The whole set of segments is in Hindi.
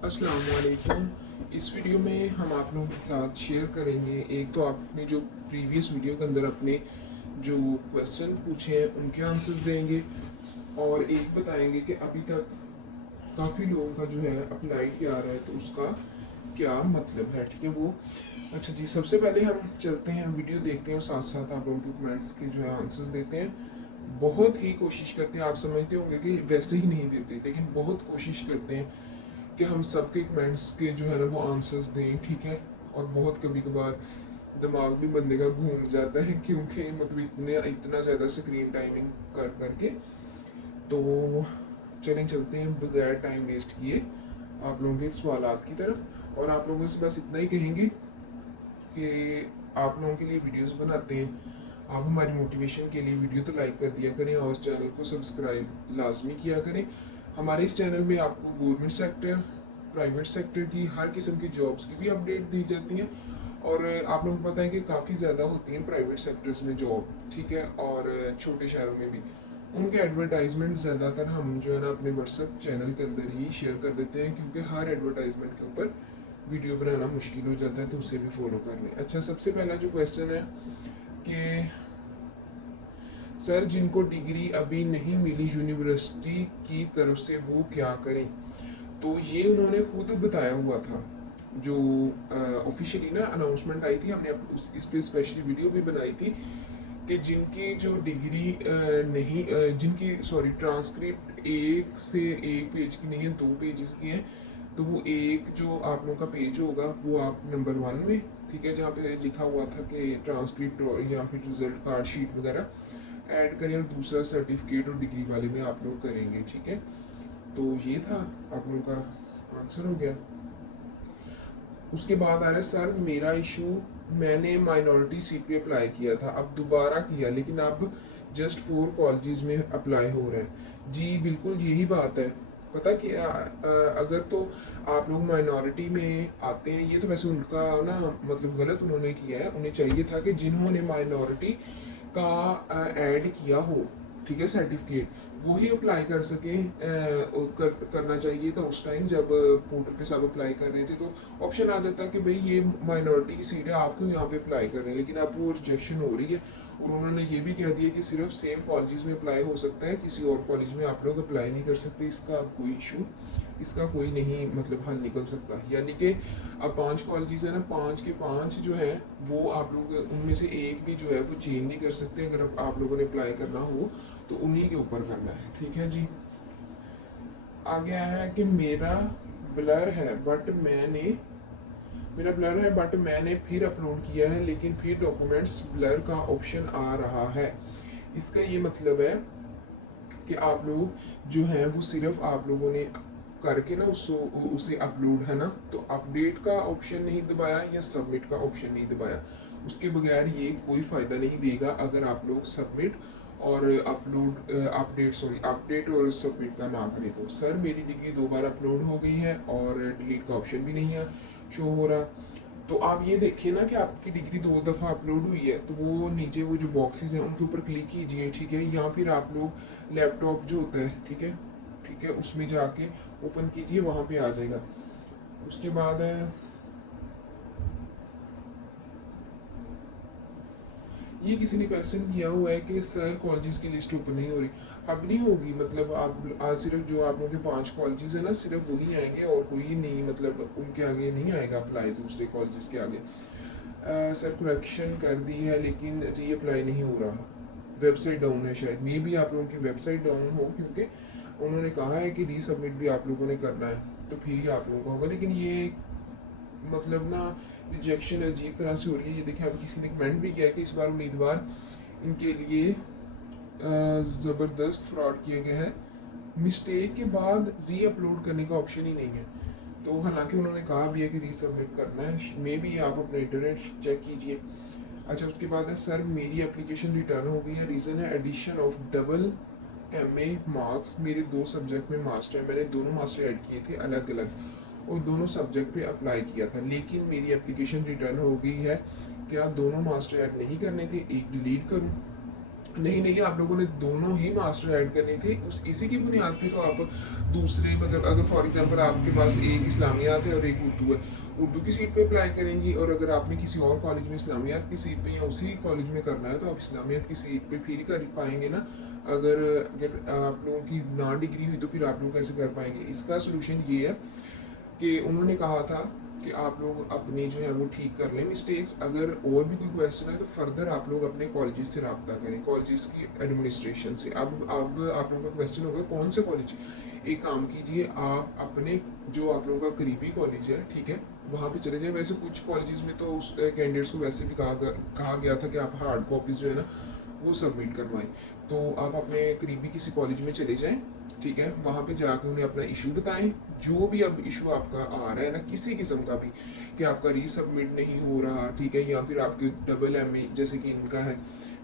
अस्सलाम वालेकुम। इस वीडियो में हम आप लोगों के साथ शेयर करेंगे, एक तो आपने जो प्रीवियस वीडियो के अंदर अपने जो क्वेश्चन पूछे हैं उनके आंसर्स देंगे, और एक बताएंगे कि अभी तक काफ़ी लोगों का जो है अप्लाई किया आ रहा है तो उसका क्या मतलब है। ठीक है वो अच्छा जी, सबसे पहले हम चलते हैं, वीडियो देखते हैं और साथ साथ आप लोगों के कमेंट्स के जो है आंसर्स देते हैं। बहुत ही कोशिश करते हैं, आप समझते होंगे कि वैसे ही नहीं देते, लेकिन बहुत कोशिश करते हैं कि हम सबके कमेंट्स के जो है ना वो आंसर्स दें। ठीक है, और बहुत कभी कभार दिमाग भी बंदे का घूम जाता है, क्योंकि मतलब इतने इतना ज़्यादा स्क्रीन टाइमिंग कर करके। तो चलें, चलते हैं बगैर टाइम वेस्ट किए आप लोगों के सवालात की तरफ, और आप लोगों से बस इतना ही कहेंगे कि आप लोगों के लिए वीडियोस बनाते हैं, आप हमारी मोटिवेशन के लिए वीडियो तो लाइक कर दिया करें और चैनल को सब्सक्राइब लाजमी किया करें। हमारे इस चैनल में आपको गवर्नमेंट सेक्टर, प्राइवेट सेक्टर की हर किस्म की जॉब्स की भी अपडेट दी जाती हैं, और आप लोगों को पता है कि काफ़ी ज़्यादा होती हैं प्राइवेट सेक्टर्स में जॉब। ठीक है, और छोटे शहरों में भी उनके एडवर्टाइजमेंट ज़्यादातर हम जो है ना अपने व्हाट्सएप चैनल के अंदर ही शेयर कर देते हैं, क्योंकि हर एडवर्टाइजमेंट के ऊपर वीडियो बनाना मुश्किल हो जाता है, तो उसे भी फॉलो कर लें। अच्छा, सबसे पहला जो क्वेश्चन है कि सर, जिनको डिग्री अभी नहीं मिली यूनिवर्सिटी की तरफ से वो क्या करें। तो ये उन्होंने खुद बताया हुआ था, जो ऑफिशियली ना अनाउंसमेंट आई थी, हमने इस पे स्पेशली वीडियो भी बनाई थी कि जिनकी जो डिग्री नहीं जिनकी सॉरी ट्रांसक्रिप्ट एक से एक पेज की नहीं है, 2 पेजेस की है, तो वो एक जो आप लोगों का पेज होगा वो आप नंबर 1 में, ठीक है, जहाँ पे लिखा हुआ था कि ट्रांसक्रिप्ट या फिर रिजल्ट कार्ड शीट वगैरह ऐड करें, और दूसरा सर्टिफिकेट और डिग्री वाले में आप लोग करेंगे। ठीक है, तो ये था आप लोगों का आंसर हो गया। उसके बाद आ रहा है, सर मेरा इशू, मैंने माइनॉरिटी सीट पे अप्लाई किया था, अब दोबारा किया, लेकिन अब जस्ट 4 कॉलेजेस में अप्लाई हो रहे हैं। जी बिल्कुल यही बात है। पता कि अगर तो आप लोग माइनॉरिटी में आते हैं, ये तो वैसे उनका ना मतलब गलत उन्होंने किया है, उन्हें चाहिए था कि जिन्होंने माइनॉरिटी का ऐड किया हो, ठीक है, सर्टिफिकेट, वो ही अप्लाई कर सके, करना चाहिए था उस टाइम जब पोर्टल पे सब अप्लाई कर रहे थे, तो ऑप्शन आ जाता कि भाई ये माइनॉरिटी की सीट है, आप क्यों यहाँ पे अप्लाई कर रहे हैं, लेकिन अब वो रिजेक्शन हो रही है, और उन्होंने ये भी कह दिया कि सिर्फ सेम कॉलेजेस में अप्लाई हो सकता है, किसी और कॉलेज में आप लोग अप्लाई नहीं कर सकते। इसका कोई इशू, इसका कोई नहीं मतलब हल निकल सकता, यानी कि अब 5 कॉलेजेस है ना, 5 के 5 जो है वो आप लोग उनमें से एक भी जो है वो चेंज नहीं कर सकते। अगर आप लोगों ने अप्लाई करना हो तो उन्हीं के ऊपर करना है। ठीक है जी, आगे आया है कि ब्लर है बट मैंने मेरा ब्लर है बट मैंने फिर अपलोड किया है, लेकिन फिर डॉक्यूमेंट्स ब्लर का ऑप्शन आ रहा है। इसका ये मतलब है कि आप लोग जो है वो सिर्फ आप लोगों ने करके ना उसे अपलोड है ना, तो अपडेट का ऑप्शन नहीं दबाया या सबमिट का ऑप्शन नहीं दबाया, उसके बगैर ये कोई फ़ायदा नहीं देगा अगर आप लोग सबमिट और अपलोड अपडेट और सबमिट का ना करें। तो सर मेरी डिग्री 2 बार अपलोड हो गई है और डिलीट का ऑप्शन भी नहीं है शो हो रहा। तो आप ये देखिए ना कि आपकी डिग्री 2 दफ़ा अपलोड हुई है, तो वो नीचे वो जो बॉक्सेस हैं उनके ऊपर क्लिक कीजिए। ठीक है, या फिर आप लोग लैपटॉप जो होता है, ठीक है, उसमें जाके ओपन कीजिए, वहाँ पे आ जाएगा। उसके बाद है, ये किसी ने क्वेश्चन किया हुआ है कि सर कॉलेजेस की लिस्ट ओपन नहीं हो रही। अब नहीं होगी, मतलब आप आज सिर्फ जो आप लोगों के 5 कॉलेजेस है ना, सिर्फ वही आएंगे और कोई नहीं, मतलब उनके आगे नहीं आएगा अप्लाई दूसरे कॉलेजेस के आगे। सर करेक्शन कर दी है लेकिन री अप्लाई नहीं हो रहा, वेबसाइट डाउन है, शायद मे भी आप लोगों की वेबसाइट डाउन हो, क्योंकि उन्होंने कहा है कि रीसबमिट भी आप लोगों ने करना है, तो फिर ही आप लोगों का होगा। लेकिन ये मतलब ना रिजेक्शन अजीब तरह से हो रही है। ये देखिए, अभी किसी ने कमेंट भी किया है कि इस बार उम्मीदवार इनके लिए ज़बरदस्त फ्रॉड किया गया है, मिस्टेक के बाद री अपलोड करने का ऑप्शन ही नहीं है। तो हालांकि उन्होंने कहा भी है कि रीसबमिट करना है, मे भी आप अपना इंटरनेट चेक कीजिए। अच्छा, उसके बाद है, सर मेरी एप्लीकेशन रिटर्न हो गई है, रीज़न है addition of double MA marks, मेरे 2 सब्जेक्ट में मास्टर है, मैंने दोनों मास्टर ऐड किए थे अलग अलग और दोनों सब्जेक्ट पे अप्लाई किया था, लेकिन मेरी एप्लीकेशन रिटर्न हो गई है, क्या दोनों मास्टर ऐड नहीं करने थे, एक डिलीट करूँ। नहीं नहीं, आप लोगों ने दोनों ही मास्टर ऐड करने थे। उस इसी की बुनियाद पे तो आप दूसरे, मतलब अगर फॉर एग्जांपल आपके पास एक इस्लामियात है और एक उर्दू है, उर्दू की सीट पे अप्लाई करेंगी, और अगर आपने किसी और कॉलेज में इस्लामियात की सीट पे या उसी कॉलेज में करना है तो आप इस्लामियात की सीट पे फिर कर पाएंगे ना। अगर अगर आप लोगों की ना डिग्री हुई तो फिर आप लोग कैसे कर पाएंगे? इसका सोल्यूशन ये है कि उन्होंने कहा था कि आप लोग अपनी जो है वो ठीक कर लें मिस्टेक्स। अगर और भी कोई क्वेश्चन है तो फर्दर आप लोग अपने कॉलेजेस से रब्ता करें, कॉलेजेस की एडमिनिस्ट्रेशन से। अब आप लोगों का क्वेश्चन होगा कौन से कॉलेज? एक काम कीजिए, आप अपने जो आप लोगों का करीबी कॉलेज है, ठीक है, वहाँ पे चले जाएं। वैसे कुछ कॉलेजेस में तो उस कैंडिडेट्स को वैसे भी कहा गया था कि आप हार्ड कॉपीज जो है ना वो सबमिट करवाएं। तो आप अपने करीबी किसी कॉलेज में चले जाएं, ठीक है, वहाँ पे जाकर उन्हें अपना इशू बताएं, जो भी अब इशू आपका आ रहा है ना किसी किस्म का भी, कि आपका रीसबमिट नहीं हो रहा, ठीक है, या फिर आपके डबल एम जैसे कि इनका है,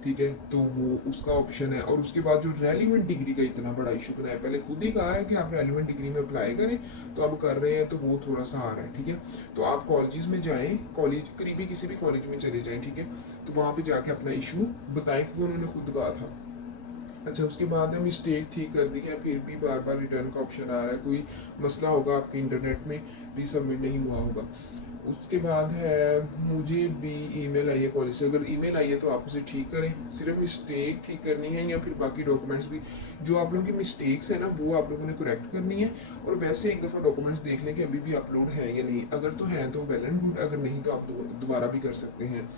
ठीक है, तो वो उसका ऑप्शन है। और उसके बाद जो रेलिवेंट डिग्री का इतना बड़ा इशू बनाया, पहले खुद ही कहा है कि आप रेलिवेंट डिग्री में अप्लाई करें, तो अब कर रहे हैं तो वो थोड़ा सा आ रहा है, ठीक है। तो आप कॉलेजेस में जाएं, कॉलेज करीबी किसी भी कॉलेज में चले जाएं, ठीक है, तो वहाँ पे जाके अपना इशू बताएं, क्योंकि उन्होंने खुद कहा था। अच्छा, उसके बाद है मिस्टेक ठीक कर दी है, फिर भी बार बार रिटर्न का ऑप्शन आ रहा है, कोई मसला होगा आपके इंटरनेट में, रीसबमिट नहीं हुआ होगा। उसके बाद है मुझे भी ईमेल आई है कॉलेज से। अगर ईमेल आई है तो आप उसे ठीक करें, सिर्फ मिस्टेक ठीक करनी है या फिर बाकी डॉक्यूमेंट्स भी जो आप लोगों की मिस्टेक्स है ना वो आप लोगों ने करेक्ट करनी है। और वैसे एक दफ़ा डॉक्यूमेंट्स देख लें कि अभी भी अपलोड है या नहीं, अगर तो है तो वेल एंड गुड, अगर नहीं तो आप दोबारा भी कर सकते हैं,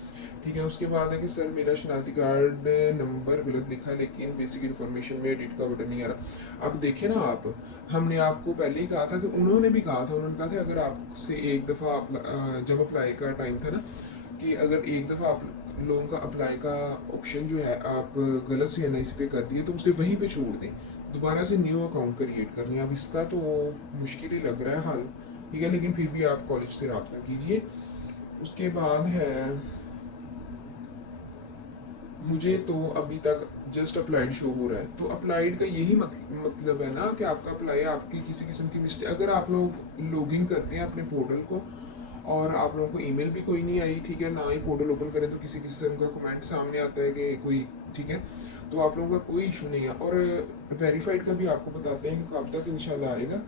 ठीक है। उसके बाद है कि सर मेरा शनाख्ती कार्ड नंबर गलत लिखा है लेकिन बेसिक इन्फॉर्मेशन में एडिट का बटन नहीं आ रहा। अब देखें ना आप, हमने आपको पहले ही कहा था कि उन्होंने भी कहा था, उन्होंने कहा था अगर आपसे एक दफ़ा जब अप्लाई का टाइम था ना, कि अगर एक दफ़ा आप लोगों का अप्लाई का ऑप्शन जो है आप गलत से एन पे कर दिए तो उसे वहीं पे छोड़ दें, दोबारा से न्यू अकाउंट क्रिएट कर लें। अब इसका तो मुश्किल ही लग रहा है हाल, ठीक है, लेकिन फिर भी आप कॉलेज से रब्ता कीजिए। उसके बाद है मुझे तो अभी तक जस्ट अप्लाइड शो हो रहा है, तो अप्लाइड का यही मतलब है ना कि आपका अप्लाई, आपकी किसी किस्म की मिस्टेक, अगर आप लोग लॉगिन करते हैं अपने पोर्टल को और आप लोगों को ईमेल भी कोई नहीं आई, ठीक है, ना ही पोर्टल ओपन करें तो किसी किस्म का कमेंट सामने आता है कि कोई, ठीक है, तो आप लोगों का कोई इशू नहीं है। और वेरीफाइड का भी आपको बताते हैं कि कब तक इंशाल्लाह आएगा।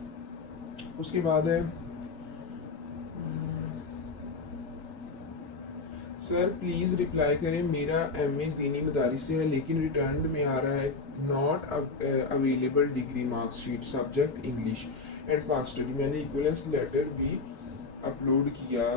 उसके बाद है सर प्लीज़ रिप्लाई करें, मेरा एमए दीनी मदारिस से है लेकिन रिटर्न में आ रहा है not available degree marksheet subject English and पाक स्टडी। मैंने इक्वलेंस लेटर भी अपलोड किया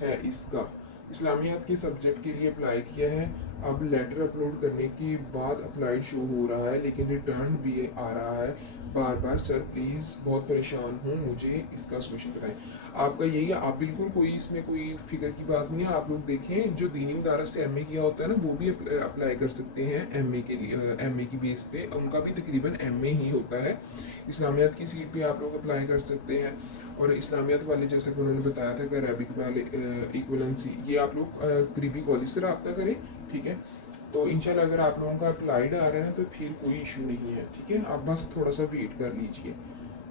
है, इसका इस्लामियात के सब्जेक्ट के लिए अप्लाई किया है। अब लेटर अपलोड करने के बाद अप्लाइड शो हो रहा है लेकिन रिटर्न भी आ रहा है बार बार। सर प्लीज़ बहुत परेशान हूँ, मुझे इसका सोल्यूशन बताएं। आपका यही है, आप बिल्कुल कोई इसमें कोई फिक्र की बात नहीं है। आप लोग देखें जो दीनी मदारस से एमए किया होता है ना वो भी अप्लाई कर सकते हैं एमए के लिए, एमए की बेस पे उनका भी तकरीबन एमए ही होता है। इस्लामियात की सीट पे आप लोग अप्लाई कर सकते हैं। और इस्लामियात वाले जैसा कि उन्होंने बताया था कि अरबिक वाले इक्वलेंसी, ये आप लोग करीबी कॉलेज से रब्ता करें, ठीक है। तो इंशाल्लाह अगर आप लोगों का अप्लाइड आ रहा है ना तो फिर कोई इशू नहीं है, ठीक है, आप बस थोड़ा सा वेट कर लीजिए।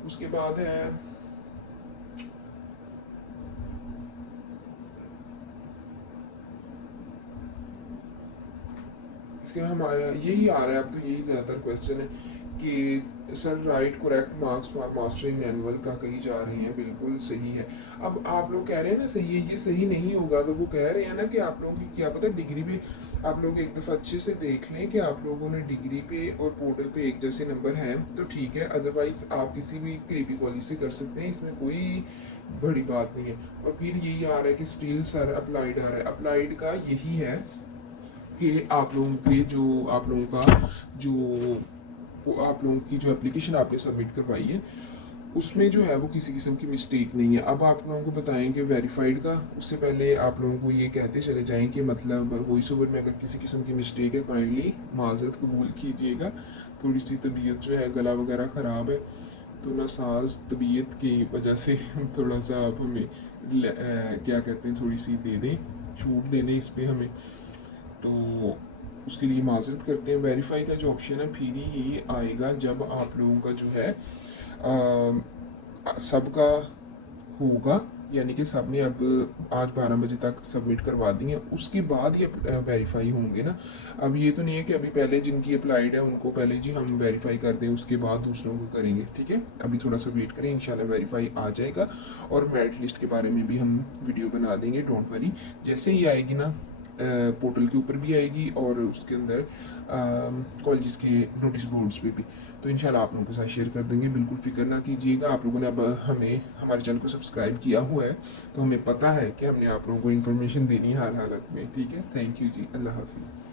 उसके बाद है इसके हम आया यही आ रहा है, अब तो यही ज़्यादातर क्वेश्चन है कि sir right correct marks for mastering manual का कही जा रही हैं, बिल्कुल सही है। अब आप लोग कह रहे हैं ना सही है, ये सही नहीं होगा। अगर वो कह रहे हैं ना कि आप लोगों की क्या पता डिग्री पे आप लोग एक दफ़ा अच्छे से देख लें कि आप लोगों ने डिग्री पे और पोर्टल पे एक जैसे नंबर हैं तो ठीक है, अदरवाइज़ आप किसी भी करीबी कॉलेज से कर सकते हैं, इसमें कोई बड़ी बात नहीं है। और फिर यही आ रहा है कि स्टिल सर अप्लाइड आ रहा है। अप्लाइड का यही है कि आप लोगों के जो आप लोगों का जो वो आप लोगों की जो एप्लीकेशन आपने सबमिट करवाई है उसमें जो है वो किसी किस्म की मिस्टेक नहीं है। अब आप लोगों को बताएंगे वेरीफाइड का, उससे पहले आप लोगों को ये कहते चले जाएं कि मतलब वॉइस ओवर में अगर किसी किस्म की मिस्टेक है काइंडली माजरत कबूल कीजिएगा। थोड़ी सी तबीयत जो है गला वगैरह ख़राब है तो नासाज तबीयत की वजह से थोड़ा सा आप हमें क्या कहते हैं थोड़ी सी दे दें, छूट दे दें इस पर हमें, तो उसके लिए माजरत करते हैं। वेरीफाई का जो ऑप्शन है फिर ही आएगा जब आप लोगों का जो है सबका होगा, यानी कि सबने अब आज 12 बजे तक सबमिट करवा दी हैं, उसके बाद ही वेरीफाई होंगे ना। अब ये तो नहीं है कि अभी पहले जिनकी अप्लाइड है उनको पहले जी हम वेरीफाई कर दें, उसके बाद दूसरों को करेंगे, ठीक है। अभी थोड़ा सा वेट करें, इंशाल्लाह वेरीफाई आ जाएगा। और मेरिट लिस्ट के बारे में भी हम वीडियो बना देंगे, डोंट वरी। जैसे ही आएगी ना पोर्टल के ऊपर भी आएगी और उसके अंदर कॉलेज के नोटिस बोर्ड्स पे भी, तो इंशाल्लाह आप लोगों के साथ शेयर कर देंगे। बिल्कुल फिक्र ना कीजिएगा। आप लोगों ने अब हमें हमारे चैनल को सब्सक्राइब किया हुआ है, तो हमें पता है कि हमने आप लोगों को इन्फॉर्मेशन देनी है हर हालत में, ठीक है। थैंक यू जी, अल्लाह हाफिज़।